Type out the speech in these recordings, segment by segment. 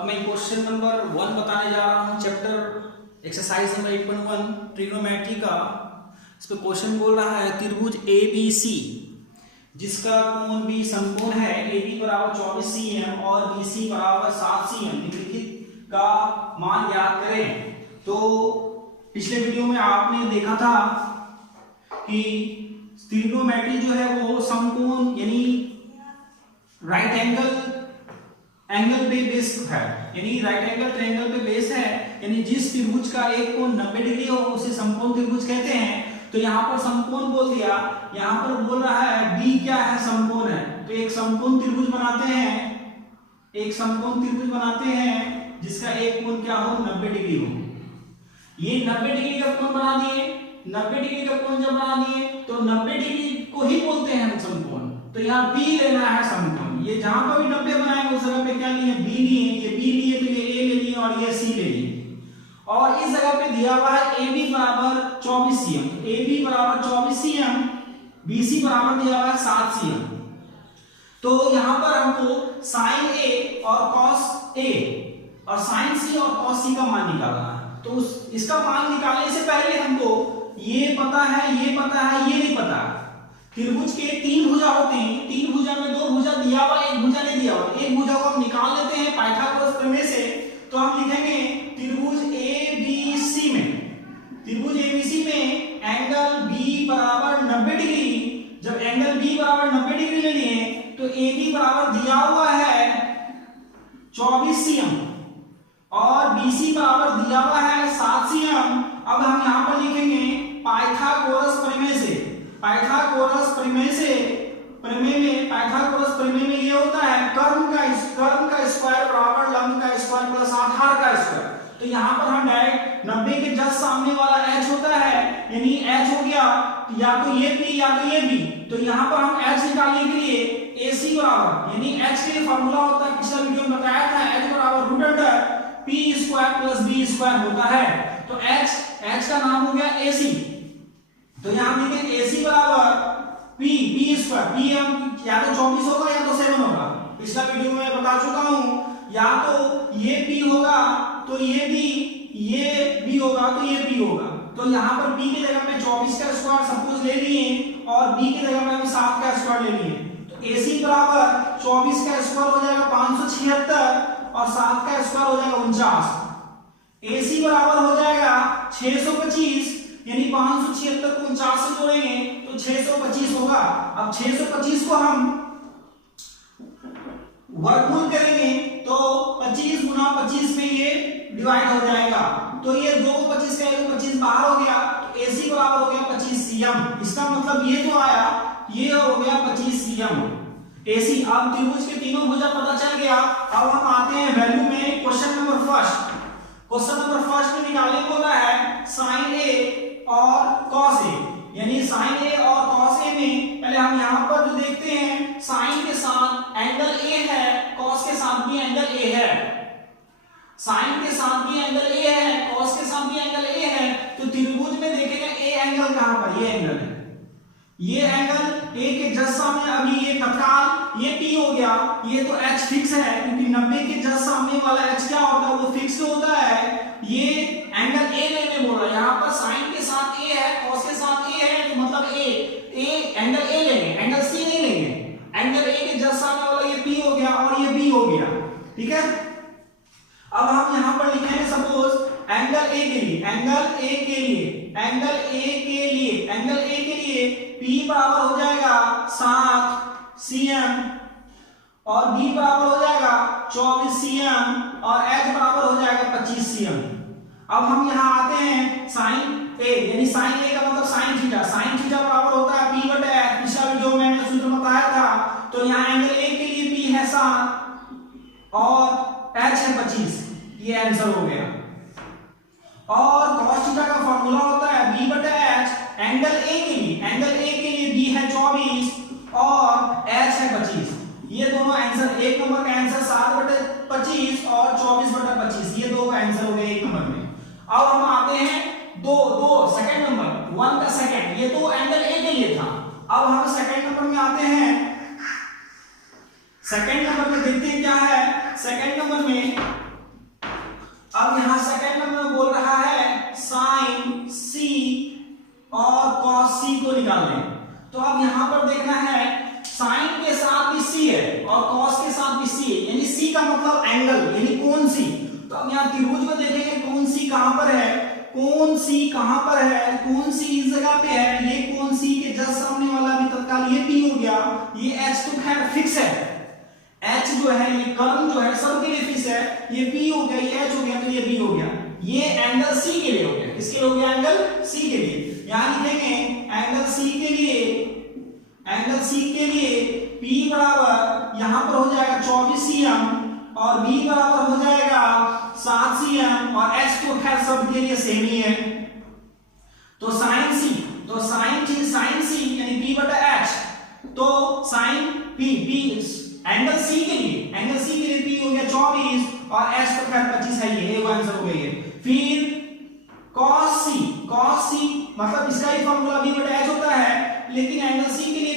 अब मैं question number 1 बताने जा रहा हूं, चैप्टर एक्सरसाइज नंबर 8.1 ट्रिग्नोमेट्री का। इस पे क्वेश्चन बोल रहा है त्रिभुज ABC जिसका कोण भी समकोण है, AB बराबर 24 cm और BC बराबर 7 cm निम्नलिखित का मान ज्ञात करें। तो पिछले वीडियो में आपने देखा था कि ट्रिग्नोमेट्री जो है वो समकोण यानी राइट एंगल पे बेस्ड है, यानी राइट एंगल ट्रायंगल पे बेस्ड है, यानी जिस त्रिभुज का एक कोण 90 डिग्री हो उसे समकोण त्रिभुज कहते हैं। तो यहाँ पर समकोण बोल दिया, यहाँ पर बोल रहा है B क्या है, समकोण है। तो एक समकोण त्रिभुज बनाते हैं, एक समकोण त्रिभुज बनाते हैं जिसका एक कोण क्या हो, 90 डिग्री हो। ये 90 डिग्री का कोण बना दिए, 90 डिग्री का कोण जब बना दिए तो 90 डिग्री को ही बोलते हैं हम समकोण। तो यहाँ B लेना है समकोण। ये जहां पर भी 90 बनाएंगे उस जगह पे क्या लिए, B लिए, ये B लिए तो ये A ले लिए और ये C ले लिए। और इस जगह पे दिया हुआ है AB बराबर 24 cm, AB बराबर 24 cm, BC बराबर दिया हुआ है 7 cm। तो यहाँ पर हमको sin A और cos A और sin C और cos C का मान निकालना है। तो इसका मान निकालने से पहले हमको ये पता है, ये पता है, ये नहीं पता। त्रिभुज के 3 भुजा होते हैं, 3 भुजा में 2 भुजा दिया हुआ, 1 भुजा नहीं दिया हुआ। एक भुजा को हम निकाल लेते हैं पाइथागोरस प्रमेय से। तो हम लिखेंगे त्रिभुज ABC में, त्रिभुज ABC में एंगल B बराबर 90 डिग्री। जब एंगल B बराबर 90 डिग्री ले लिए तो AB बराबर दिया हुआ है 24 cm और BC बराबर दिया हुआ है 7 cm। अब हम यहां पर लिखेंगे पाइथागोरस प्रमेय से, पाइथागोरस प्रमेय से, पाइथागोरस प्रमेय में ये होता है कर्म का स्क्वायर बराबर लंब का स्क्वायर प्लस आधार का स्क्वायर। तो यहाँ पर हम डायरेक्ट 90 के जस्ट सामने वाला h होता है, यानी h हो गया या तो ये P या तो ये B। तो यहाँ पर हम h निकालने के लिए AC बराबर, यानी h के लिए फार्मूला होता है, पिछला वीडियो में बताया था, h बराबर root under P square plus B square होता है। तो h का नाम हो गया AC। तो यहाँ देखें AC बराबर B स्क्वायर, B हम या तो 24 होगा या तो 7 होगा। पिछला वीडियो में बता चुका हूं, या तो ये B होगा तो ये B, ये B होगा तो ये B होगा। तो यहाँ पर B की जगह पे 24 का स्क्वायर सपोज ले लिए और B की जगह पे हम 7 का स्क्वायर ले लिए। तो AC बराबर 24 का स्क्वायर हो जाएगा 576 और 7 का स्क्वायर हो जाएगा 49। AC बराबर हो जाएगा 625, यानी 576 को 49 से जोड़ेंगे तो 625 होगा। अब 625 को हम वर्गमूल करेंगे तो 25 गुना 25 में ये डिवाइड हो जाएगा। तो ये 2 25 का 25 बाहर हो गया। तो AC बराबर हो गया 25 cm। इसका मतलब ये जो आया ये हो गया 25 cm AC। अब त्रिभुज के तीनों भुजा पता चल गया। अब हम आते हैं वैल्यू में। क्वेश्चन नंबर फर्स्ट में निकालने को बोला है sin A और cos A, यानी sin A और cos A में पहले हम यहां पर जो देखते हैं sin के साथ एंगल A है, cos के साथ भी एंगल A है। sin के साथ भी एंगल A है, cos के साथ भी एंगल A है। तो त्रिभुज में देखेंगे A एंगल कहां पर, ये एंगल है, ये एंगल A के जस्ट सामने। अभी ये तत्काल ये P हो गया, ये तो H फिक्स है क्योंकि 90 के जस्ट सामने वाला H क्या होता है, वो फिक्स होता है। ये एंगल A लेने बोल रहा है, यहाँ पर sin के साथ A है, cos के साथ A है, तो मतलब A एंगल A लेंगे, एंगल C नहीं लेंगे। एंगल A के जस्ट सामने वाला ये P हो गया और ये B हो गया, ठीक है। अब हम यहाँ पर लिखेंगे सपोज एंगल A के लिए, एंगल A के लिए P बराबर हो जाएगा 7 cm और B बराबर हो जाएगा 24 cm और H बराबर हो जाएगा 25 cm। अब हम यहाँ आते हैं sin A, यानी sin A का मतलब sin थीटा बराबर होता है P बटे H। पिछला वीडियो में मैंने सूत्र बताया था। तो यहाँ एंगल A के लिए P है 7 और H है 25, ये आंसर हो गया। और cos थीटा का फार्मूला होता है B बटे H। एंगल A के लिए B है 24 और H है 25। ये दोनों आंसर, एक नंबर का आंसर 7 बटे 25 और 24 बटे 25, ये दो का आंसर हो गया एक नंबर में। अब हम आते हैं दो सेकंड नंबर, 1 का सेकंड, ये तो एंगल A के लिए था। अब हम सेकंड नंबर में आते हैं। सेकंड नंबर में देखते हैं क्या है। सेकंड नंबर में एंगल यानी कौन सी, तो अब यहाँ त्रिभुज में देखेंगे कौन सी कहां पर है, कौन सी कहां पर है, कौन सी इस जगह पे है, ये कौन सी के जस्ट सामने वाला भी तत्काल ये P हो गया, ये H तो खैर फिक्स है, H जो है ये कर्म जो है सबके लिए फिक्स है, ये P हो गया, ये H हो गया, तो ये B हो गया, ये एंगल C के लिए हो गया, किसके लिए हो गया, एंगल C के लिए। यहां लिखेंगे एंगल C के लिए, एंगल C के लिए P बराबर यहां पर हो जाएगा 24 cm और B बराबर हो जाएगा 7 cm और H तो खैर सबके लिए सेम ही है, तो साइन C, तो साइन C यानी P बटा H, तो साइन P एंगल C के लिए, एंगल C के लिए P हो गया 24 और H तो खैर 25 है, ये वो आंसर हो गई है। फिर cos C मतलब इसका ही फॉर्मूला B बटा H होता है, लेकिन एंगल C के लिए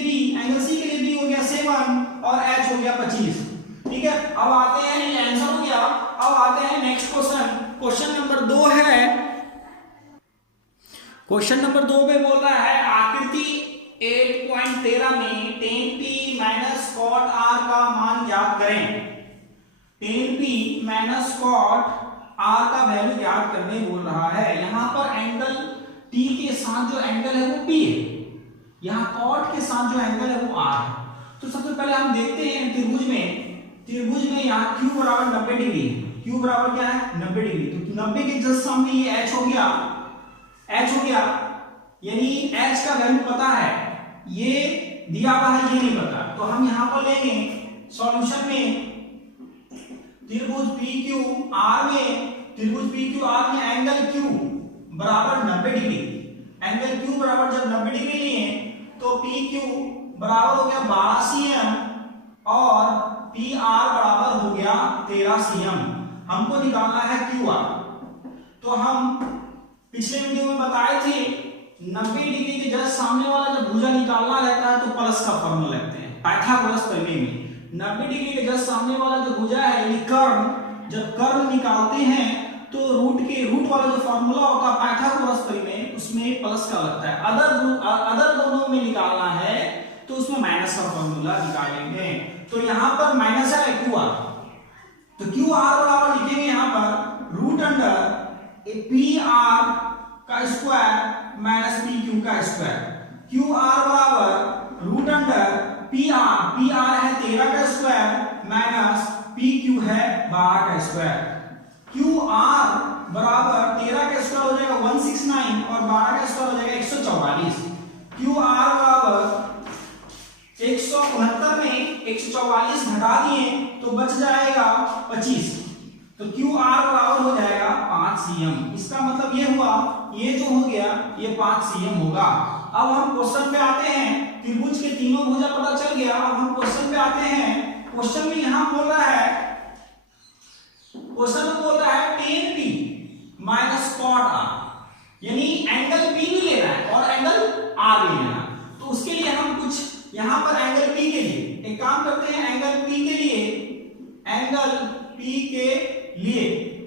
B हो गया 7 और H हो गया 25। ठीक है, अब आते हैं, ये आंसर हो गया। अब आते हैं नेक्स्ट क्वेश्चन, क्वेश्चन नंबर 2 है। क्वेश्चन नंबर 2 पे बोल रहा है आकृति 8.13 में tan p minus cot r का मान ज्ञात करें। tan p minus cot r का वैल्यू ज्ञात करने बोल रहा है। यहां पर एंगल t के साथ जो एंगल है वो p है, यहां cot के साथ जो एंगल है वो r है। तो सबसे पहले हम देखते हैं त्रिभुज में यहाँ Q बराबर 90 डिग्री है, Q बराबर क्या है 90 डिग्री, तो 90 के जस्ट सामने ये H हो गया, यानी H का वैल्यू पता है, ये दिया हुआ है, ये नहीं पता, तो हम यहाँ पर लेंगे सॉल्यूशन में त्रिभुज PQR में एंगल Q बराबर 90 डिग्री, एंगल Q बराबर जब 90 डिग्री लिए तो PQ बराबर हो गया 12 cm और PR बराबर हो गया 13 cm। हमको निकालना है QR, तो हम पिछले वीडियो में बताए थे 90 डिग्री के जस्ट सामने वाला जब भुजा निकालना रहता है तो प्लस का फॉर्मूला लगते हैं पाइथागोरस प्रमेय में। 90 डिग्री के जस्ट सामने वाला जो भुजा है यानी कर्ण, जब कर्ण निकालते हैं तो रूट वाला जो फॉर्मूला होता है पाइथागोरस प्रमेय उसमें प्लस का लगता है। अदर दोनों में निकालना है तो उसमें माइनस का फॉर्मूला निकालेंगे। तो यहां पर माइनस है QR, तो QR बराबर लिखेंगे यहां पर रूट अंडर PR का स्क्वायर माइनस PQ का स्क्वायर। QR बराबर रूट अंडर PR है 13 का स्क्वायर माइनस PQ है 12 का स्क्वायर। QR बराबर 13 का स्क्वायर हो जाएगा 169 और 12 का स्क्वायर हो जाएगा 144। QR बराबर 169 में 144 घटा दिए तो बच जाएगा 25, तो QR बराबर हो जाएगा 5 cm। इसका मतलब ये हुआ, ये जो हो गया ये 5 cm होगा। अब हम क्वेश्चन पे आते हैं, त्रिभुज के तीनों भुजा पता चल गया। अब हम क्वेश्चन पे आते हैं। क्वेश्चन में यहां बोल रहा है tan p minus cot r, यानी एंगल p भी लेना है और एंगल r भी लेना है। तो उसके लिए हम कुछ यहां पर एंगल p के लिए एक काम करते हैं, एंगल p के लिए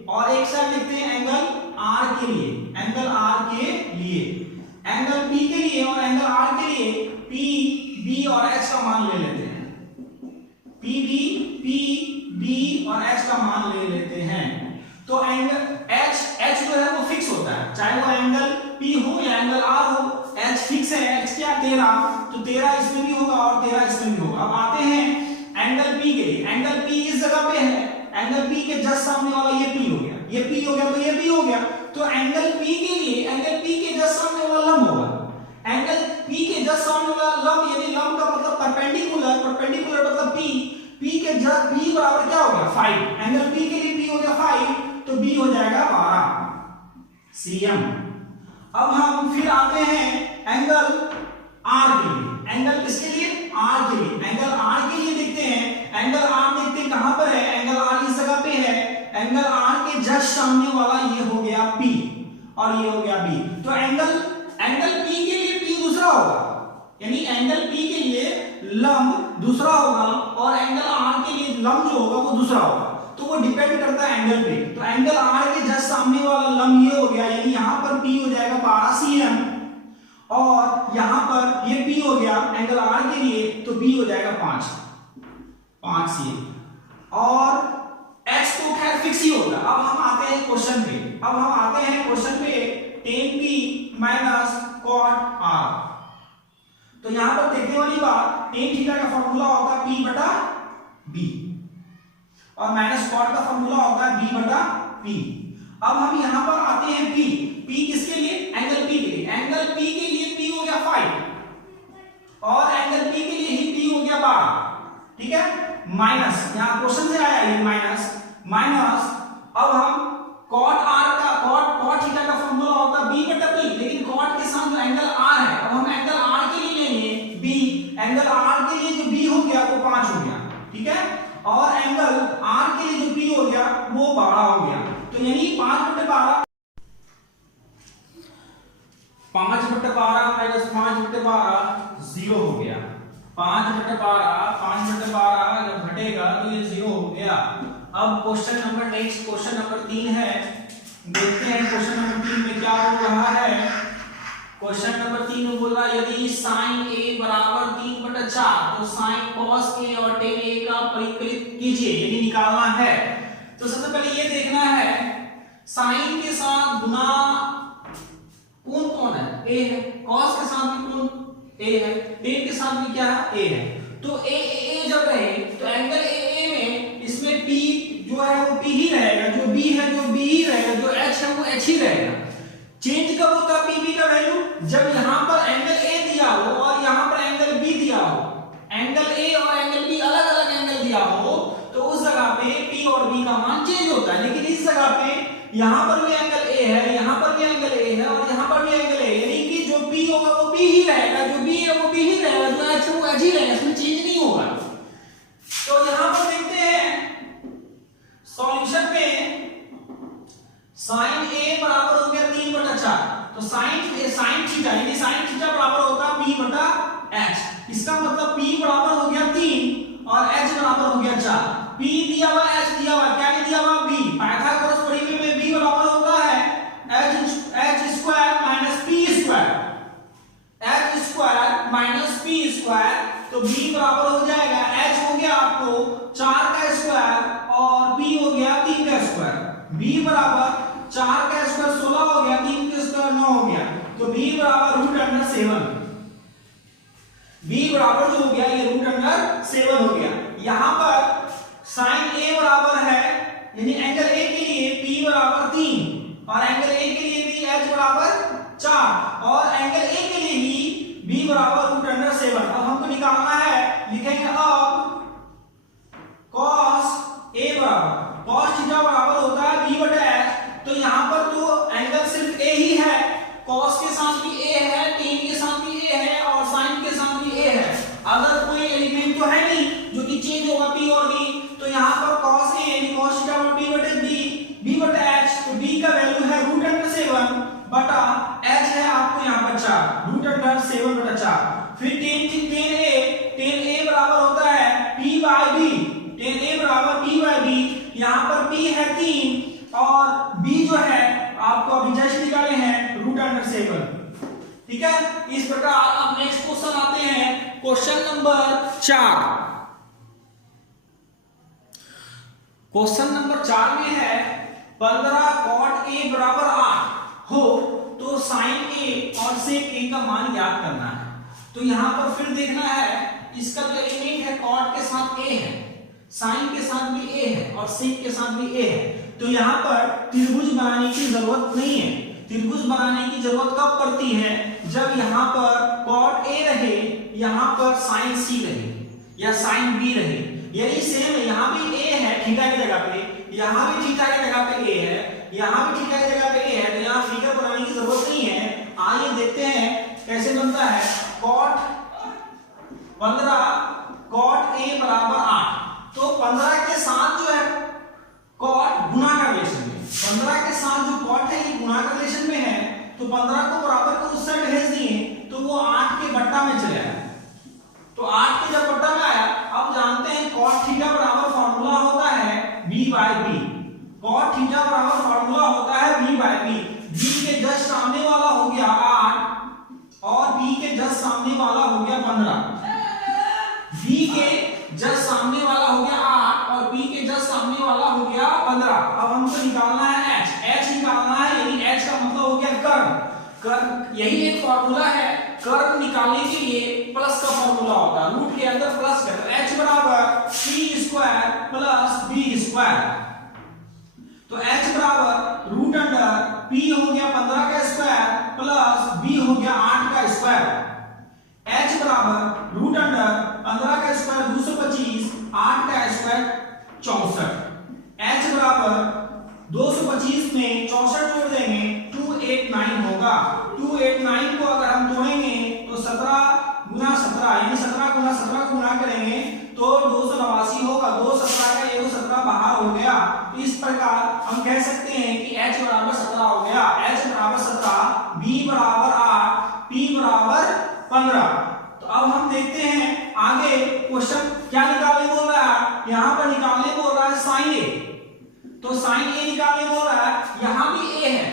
और एक साइड लिखते हैं एंगल r के लिए, एंगल p के लिए और एंगल r के लिए p b और h का मान ले लेते हैं, p b और h का मान ले लेते हैं। तो एंगल h जो है वो फिक्स होता है, चाहे वो एंगल p हो या एंगल r हो, h फिक्स है। h क्या 13, तो 13 इसमें भी होगा और 13 इसमें भी होगा। अब आते हैं एंगल p के लिए। एंगल p इस जगह पे है, एंगल p के जस्ट सामने वाला ये p हो गया, ये p हो गया तो ये p हो गया। तो एंगल p के लिए एंगल p के जस्ट सामने वाला लंब होगा, एंगल p के जस्ट सामने वाला लंब यानी लंब का मतलब परपेंडिकुलर मतलब p के जस्ट p बराबर क्या हो गया 5, एंगल p के लिए p हो गया 5 तो b हो जाएगा 12 cm। अब हम फिर आते हैं एंगल r के लिए, एंगल किसके लिए r के लिए, एंगल r के लिए देखते हैं। एंगल r देखते हैं कहां पर है, एंगल r इस जगह पे है, एंगल r के जस्ट सामने वाला ये हो गया p और ये हो गया b। तो एंगल p के लिए p दूसरा होगा, यानी एंगल p के लिए लंब दूसरा होगा और एंगल r के लिए लंब जो होगा वो दूसरा होगा। तो वो डिपेंड करता है एंगल पे। तो एंगल r के जस्ट सामने वाला लंब ये हो गया, यानी यहां पर p हो जाएगा 12 cm और यहां पर ये p हो गया एंगल r के लिए, तो b हो जाएगा 5 cm और h फिक्स ही होगा। अब हम आते हैं क्वेश्चन पे, tan p minus cot r। तो यहां पर देखने वाली बात, tan थीटा का फॉर्मूला होता है p बटा b और माइनस cot का फॉर्मूला होता है b बटा p। अब हम यहां पर आते हैं p किसके लिए, एंगल p के लिए। एंगल p के लिए p हो गया 5 और एंगल p के लिए ही p हो गया 12, ठीक है। माइनस, यहां क्वेश्चन से आया ये माइनस अब हम cot थीटा का फॉर्मूला होता है b बटा p, लेकिन cot के साथ जो एंगल r है, अब हम एंगल r के लिए लेंगे b। एंगल r के लिए जो b हो गया वो 5 हो गया, ठीक है, और एंगल r के लिए जो p हो गया वो 12 हो गया। तो यानी 5 बटे 12 माइनस 5 बटे 12 0 हो गया। 5 बटे 12 जब घटेगा तो ये 0 हो गया। अब क्वेश्चन नंबर 3 है, देखते हैं क्वेश्चन नंबर 3 में क्या बोल रहा है। क्वेश्चन नंबर 3 में बोल रहा है यदि sin a बराबर 3/4 तो sin cos a और tan a का परिकलित कीजिए, यदि निकालना है। तो सबसे पहले ये देखना है sin के साथ गुना कौन है, a है, cos के साथ भी कौन a है, tan के साथ भी क्या है, a है। तो a जब रहे तो एंगल a में इसमें p जो है वो p ही रहेगा, जो b है जो b ही रहेगा, जो h है वो h ही रहेगा। चेंज कब होता है pb का वैल्यू, जब यहां पर एंगल a दिया हो और यहां पर एंगल b दिया हो, एंगल a और एंगल b अलग अलग एंगल दिया हो तो उस जगह पे p और b का मान चेंज होता है। लेकिन इस जगह पे यहां पर भी एंगल a है, यहां पर भी एंगल a है और यहां पर भी एंगल a, यानी कि जो p होगा वो p ही रहेगा, जो b है वो b ही रहेगा, जो h है वो h ही रहेगा, इसमें चेंज नहीं होगा। तो यहां पर देखते हैं सॉल्यूशन में sin a बराबर हो गया 3/4, तो sin थीटा यानी sin थीटा बराबर होता है p बटा h। इसका मतलब p बराबर हो गया 3 और h बराबर हो गया 4। p दिया हुआ h दिया हुआ, क्या दिया हुआ b। पाइथागोरस प्रमेय में b बराबर होता है h square minus p square, h square minus p square. तो b बराबर हो जाएगा, h हो गया आपको 4 का स्क्वायर और p हो गया 3 का स्क्वायर। b बराबर 4 का स्क्वायर 16 हो गया, 3 का स्क्वायर 9 हो गया, तो b बराबर √7। b बराबर जो हो गया ये √7 हो गया। यहां पर sin a बराबर है, यानी एंगल a के लिए p बराबर 3 और एंगल a के लिए भी h बराबर 4 और एंगल a के लिए ही b बराबर √7। अब हमको निकालना है, लिखेंगे अब cos a बराबर cos थीटा बराबर होता है b बटा h। तो यहां पर तो एंगल सिर्फ a ही है, cos के साथ भी a है, tan के साथ भी a है और sin के साथ भी a है। अगर कोई एलिमेंट तो है नहीं जो कि चेंज होगा p और b, तो यहां पर cos a यानी cos थीटा b बटे b बटा h, तो b का वैल्यू है √7 बटा h है आपको यहां पर 4, √7 बटा 4। फिर tan a बराबर होता है p by b, tan a बराबर p बाय b। यहां पर p है 3 और b जो है आपको अभी जस्ट निकाले हैं √7, ठीक है। इस प्रकार अब नेक्स्ट क्वेश्चन आते हैं, क्वेश्चन नंबर 4। क्वेश्चन नंबर 4 में है 15 cot a बराबर 8 हो तो sin a और sec a का मान ज्ञात करना है। तो यहां पर फिर देखना है, इसका जो एलिमेंट है cot के साथ a है, sin के साथ भी a है और sec के साथ भी a है। तो यहां पर त्रिभुज बनाने की जरूरत नहीं है। त्रिभुज बनाने की जरूरत कब पड़ती है, जब यहां पर cot a रहे, यहां पर sin c रहे या sin b रहे। यही सेम यहां भी a है थीटा की जगह पे, यहां भी थीटा की जगह पे a है, यहां भी थीटा की जगह पे a है, तो यहां फिगर बनाने की जरूरत नहीं है। आइए देखते हैं कैसे बनता है। cot 15 cot a बराबर 8, तो 15 के साथ जो है cot गुणा का रिलेशन में, 15 के साथ जो cot है ये गुणा का रिलेशन में है, तो 15 को बराबर को उस साइड भेज दिए तो वो 8 के बट्टा में चले आया। तो 8 के जब बट्टा में आया, अब जानते हैं cot थीटा बराबर फार्मूला होता है b by b। cot theta बराबर फार्मूला होता है b बाय b। b के जस्ट सामने वाला हो गया 8 और b के जस्ट सामने वाला हो गया 15। b के जस्ट सामने वाला हो गया 8 और b के जस्ट सामने वाला हो गया 15। कर्व, यही एक फॉर्मूला है कर्व निकालने के लिए, प्लस का फॉर्मूला होता है, रूट के अंदर प्लस का, तो h बराबर p square plus b square, तो h बराबर रूट अंडर p हो गया 15 का स्क्वायर प्लस b हो गया 8 का स्क्वायर, h बराबर रूट अंडर 15 का स्क्वायर 225, 8 का स्क्वायर 64, h बराबर 225 में 64 जोड़ देंगे 289 होगा। 289 को अगर हम तोड़ेंगे तो 17 गुना 17 यानी 17 गुना 17 गुना करेंगे तो 289 होगा। 217 का 117 बाहर हो गया। इस प्रकार हम कह सकते हैं कि h बराबर 17 हो गया। h बराबर 17, b बराबर 8, p बराबर 15। तो अब हम देखते हैं आगे क्वेश्चन क्या निकालने बोल रहा है। यहाँ पर निकालने बोल रहा है साइन ए, तो साइन ए निकालने बोल रहा है। यहाँ भी ए है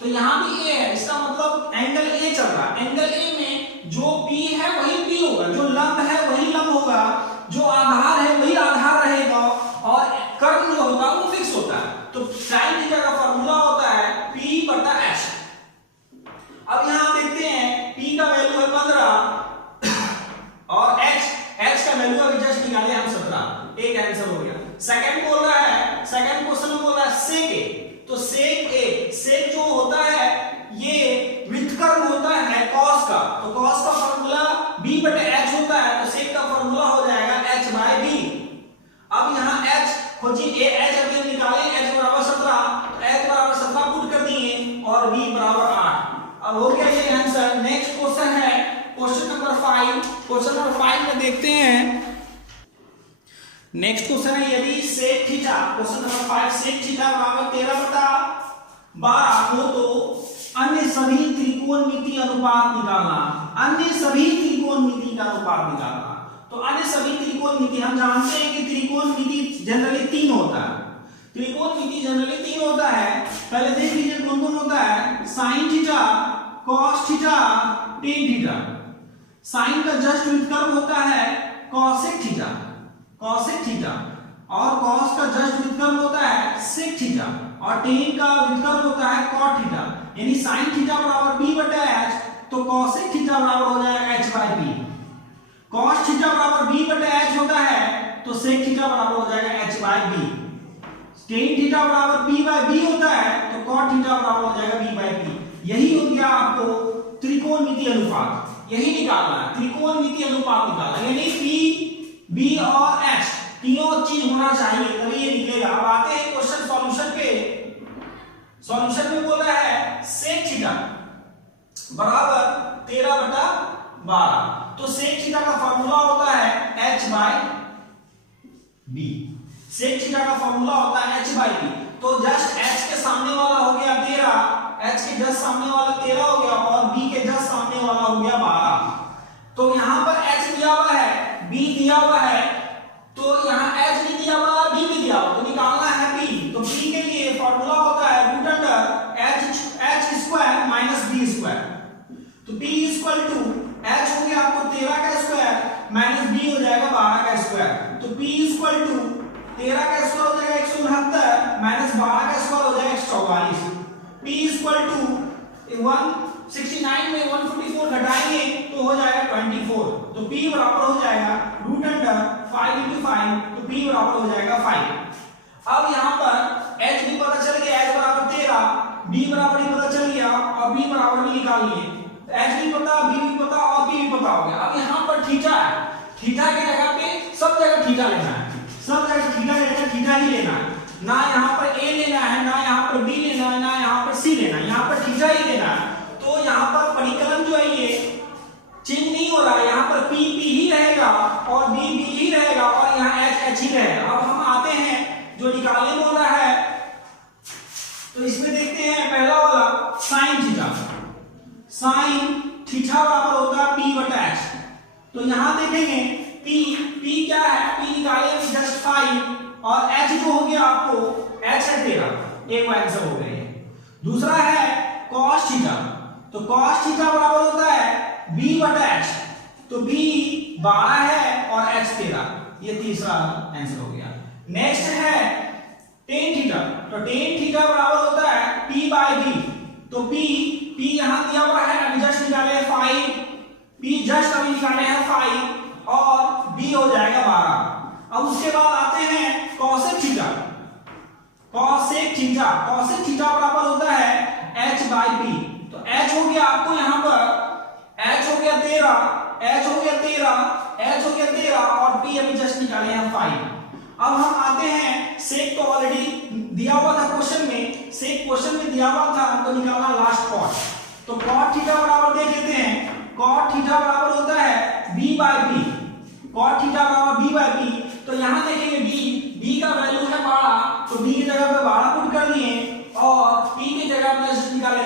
तो यहाँ भी ए है, इसका मतलब एंगल ए चल रहा है। एंगल ए में जो P है वही P होगा, जो लंब है वही लंब होगा, जो आधार है वही आधार रहेगा और कर्व जो होगा वो फिक्स होता है। तो साइन थीटा का फॉर्मूला होता है P बटा H। अब यहाँ देखते हैं P का वैल्यू है 15 और H का वैल्यू अभी जस्ट निकाले हम 17। एक आंसर हो गया। सेकंड बोल रहा है, सेकंड क्वेश्चन में बोल रहा है सेक ए, तो सेक ए, सेक जो होता है ये व्युत्क्रम होता है कॉस का, तो कॉस का फॉर्मूला b बटे h होता है, तो सेक का फॉर्मूला हो जाएगा h बाय b। अब यहाँ h खोजिए, h अभी हम निकाले, h बराबर 17, तो h बराबर 17 पुट कर दिए और b बराबर 8। अब हो गया ये आंसर। नेक्स्ट क्वेश्चन है क्वेश्चन नंबर 5। क्वेश्चन नंबर 5 में देखते हैं, नेक्स्ट क्वेश्चन है यदि sec theta, question number 5, sec theta बराबर 13 बटा 12 हो तो अन्य सभी त्रिकोणमिति अनुपात निकालना। अन्य सभी त्रिकोणमिति का अनुपात निकालना। तो अन्य सभी त्रिकोणमिति हम जानते हैं कि त्रिकोणमिति जनरली 3 होता है। त्रिकोणमिति जनरली 3 होता है। पहले देख लीजिए कौन कौन होता है। Sine theta, cos theta, tan theta. Sine का जस्ट व्युत्क्रम होता है कॉसेक थीटा, कॉसेक थीटा, और कॉस का जस्ट व्युत्क्रम होता है सेक थीटा, और टेन का व्युत्क्रम होता है कॉट थीटा। यानी साइन थीटा बराबर p बटा h, तो कॉसेक थीटा बराबर हो जाएगा h by b। Cos theta बराबर b बटा h होता है तो सेक थीटा बराबर हो जाएगा h by b। Tan theta बराबर p बाय b होता है तो कॉट थीटा बराबर हो जाएगा b बाय b। यही हो गया आपको त्रिकोणमिति अनुपात, यही निकालना है, त्रिकोणमिति अनुपात निकालना। यानी p, b और h तीनों चीज होना चाहिए तभी ये निकलेगा। अब आते हैं क्वेश्चन सॉल्यूशन पे। सॉल्यूशन में बोला है सेक थीटा बराबर 13 बटा 12, तो सेक थीटा का फॉर्मूला होता है h by b। Sec theta का फॉर्मूला होता है h बाय b। तो जस्ट h के सामने वाला हो गया 13, h के जस्ट सामने वाला 13 हो गया और b के जस्ट सामने वाला हो गया 12। तो यहां पर h दिया हुआ है, b दिया हुआ है, तो यहाँ h भी दिया हुआ है, b भी दिया हुआ, तो निकालना है b। तो b के लिए फॉर्मूला होता है root under h square minus b square. तो b इक्वल टू h हो गया आपको 13 का स्क्वायर माइनस b हो जाएगा 12 का स्क्वायर। तो b इक्वल टू 13 का स्क्वायर हो जाएगा 169 माइनस 12 का स्क्वायर हो जाएगा 144। p इक्वल टू 169 में 144 घटाएंगे तो हो जाएगा 24। तो p बराबर हो जाएगा रूट अंडर 5 into 5, तो p बराबर हो जाएगा 5। अब यहाँ पर h भी पता चल गया, h बराबर 13, b बराबर भी पता चल गया और b बराबर भी निकाल लिए। h भी पता, b भी पता और p भी पता हो गया। अब यहाँ पर थीटा है, थीटा के जगह पे सब जगह थीटा लेना है, सब जगह थीटा लेना, थीटा ही लेना है। ना यहाँ पर a लेना है, ना यहाँ पर b लेना है, ना यहाँ पर c लेना है, यहाँ पर थीटा ही लेना है। तो यहाँ पर परिकलन जो है ये चेंज नहीं हो रहा है, यहाँ पर p p ही रहेगा और b b ही रहेगा और यहाँ h h ही रहेगा। अब हम आते हैं जो निकालने बोल रहा है, तो इसमें देखते हैं पहला वाला साइन थीटा। साइन थीटा बराबर होता है p बटा h। तो यहाँ देखेंगे p क्या है, p निकाले जस्ट 5 और h जो हो गया आपको h है 13, एक आंसर हो गया। दूसरा है cos थीटा, तो cos थीटा बराबर होता है b बटा h, तो b 12 है और h 13, ये तीसरा आंसर हो गया। नेक्स्ट है टेन थीटा, तो टेन थीटा बराबर होता है p बाय b, तो p P यहाँ दिया हुआ है, अभी जस्ट निकाले हैं 5, P जस्ट अभी निकाले हैं 5 और B हो जाएगा 12। अब उसके बाद आते हैं cosec थीटा। cosec थीटा बराबर होता है h by p। तो h हो गया आपको यहाँ पर h हो गया 13 और p अभी जस्ट निकाले हैं 5। अब हम आते हैं सेक, तो ऑलरेडी दिया हुआ था क्वेश्चन में, सेक क्वेश्चन में दिया हुआ था, हमको निकालना लास्ट कॉट। तो cot थीटा बराबर देख लेते हैं, cot थीटा बराबर होता है b by p, cot theta बराबर b by p। तो यहां देखेंगे b का वैल्यू है 12, तो b की जगह पे 12 पुट कर दिए और p की जगह पे जस्ट निकाले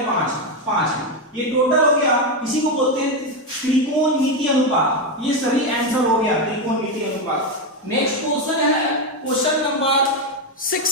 5। ये टोटल हो गया, इसी को बोलते हैं त्रिकोणमिति अनुपात। ये सभी आंसर हो गया त्रिकोणमिति अनुपात। नेक्स्ट क्वेश्चन है क्वेश्चन नंबर 6।